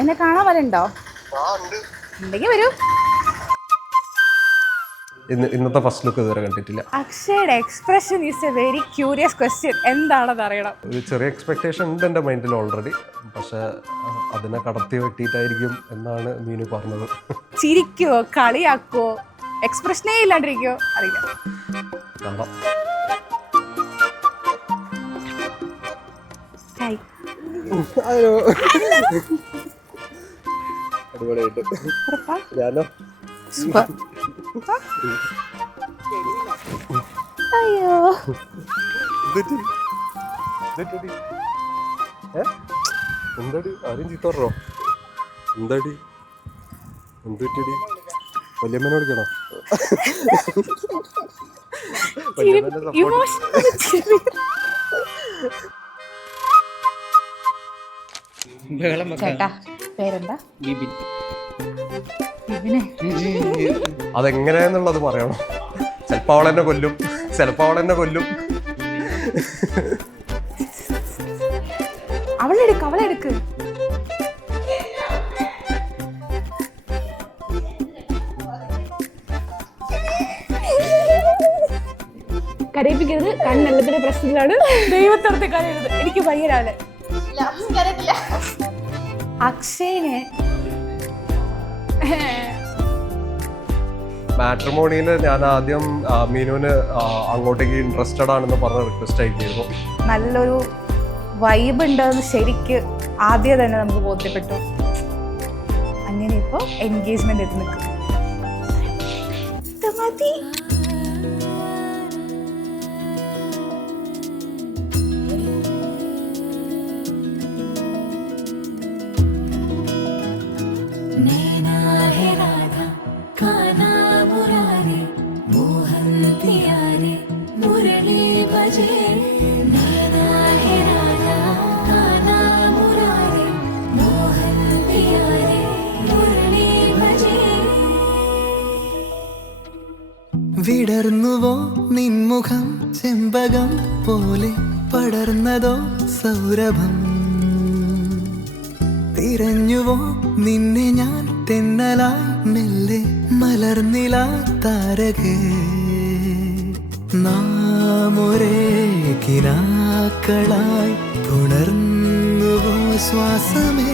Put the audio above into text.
എന്നെ കാണാൻ വരണ്ടോ? ഉണ്ടെങ്കിൽ വരൂ. ഇന്നത്തെ ഫസ്റ്റ് ലുക്ക് ഇതുവരെ കണ്ടിട്ടില്ല. അക്ഷയുടെ expression is a very curious question. എന്താണെന്ന് അറിയണം. ഒരു ചെറിയ എക്സ്പെക്ടേഷൻ ഉണ്ട് എൻ്റെ മൈൻഡിൽ ഓൾറെഡി. പക്ഷെ അതിനെ കടത്തി വെട്ടിയിട്ടായിരിക്കും എന്നാണ് മീനു പറഞ്ഞത്. ചിരിക്കുവോ, കളിയാക്കുവോ, എക്സ്പ്രഷനേ ഇല്ലാണ്ടിരിക്കുവോ അറിയില്ല. കണ്ടോ? അയ്യോ, അടിപൊളിയായിട്ട്. ഞാനോ? അയ്യോ, എന്താടി ആരും ചീത്ത പറഞ്ഞോ? എന്താടി എന്തുപറ്റടി? വല്യമ്മനെ വിളിക്കണോ? ചേട്ടാ പേരെന്താ? അതെങ്ങനെയാന്നുള്ളത് പറയണോ? ചിലപ്പോ അവളെന്നെ കൊല്ലും, ചിലപ്പോ അവളെന്നെ കൊല്ലും. അവളെടുക്ക്. കരയിപ്പിക്കരുത്, കണ്ണെല്ലത്തിന്റെ പ്രശ്നത്തിലാണ്. ദൈവത്തോടത്തെ കരയരുത്. എനിക്ക് ഭയങ്കര അക്ഷയനെ മാട്രിമോണിയിൽ ഞാൻ ആദ്യം മീനുവിന് അങ്ങോട്ടേക്ക് ഇൻട്രസ്റ്റഡ് ആണെന്ന് പറഞ്ഞ് റിക്വസ്റ്റ് അയക്കിയിരുന്നു. നല്ലൊരു വൈബ് ഉണ്ടെന്ന് ശരിക്ക് ആദ്യം തന്നെ നമുക്ക് ബോധ്യപ്പെട്ടു. അങ്ങനെ ഇപ്പോൾ എൻഗേജ്മെന്റ് എത്തി നിൽക്കും. മതി. വിടർന്നുവോ നിൻമുഖം ചെമ്പകം പോലെ, പടർന്നതോ സൗരഭം. തിരഞ്ഞുവോ നിന്നെ ഞാൻ തെന്നലായി മെല്ലെ, മലർന്നില താരകേ. നാം ഒരേ കിനാക്കളായി പുണർന്നുവോ ശ്വാസമേ.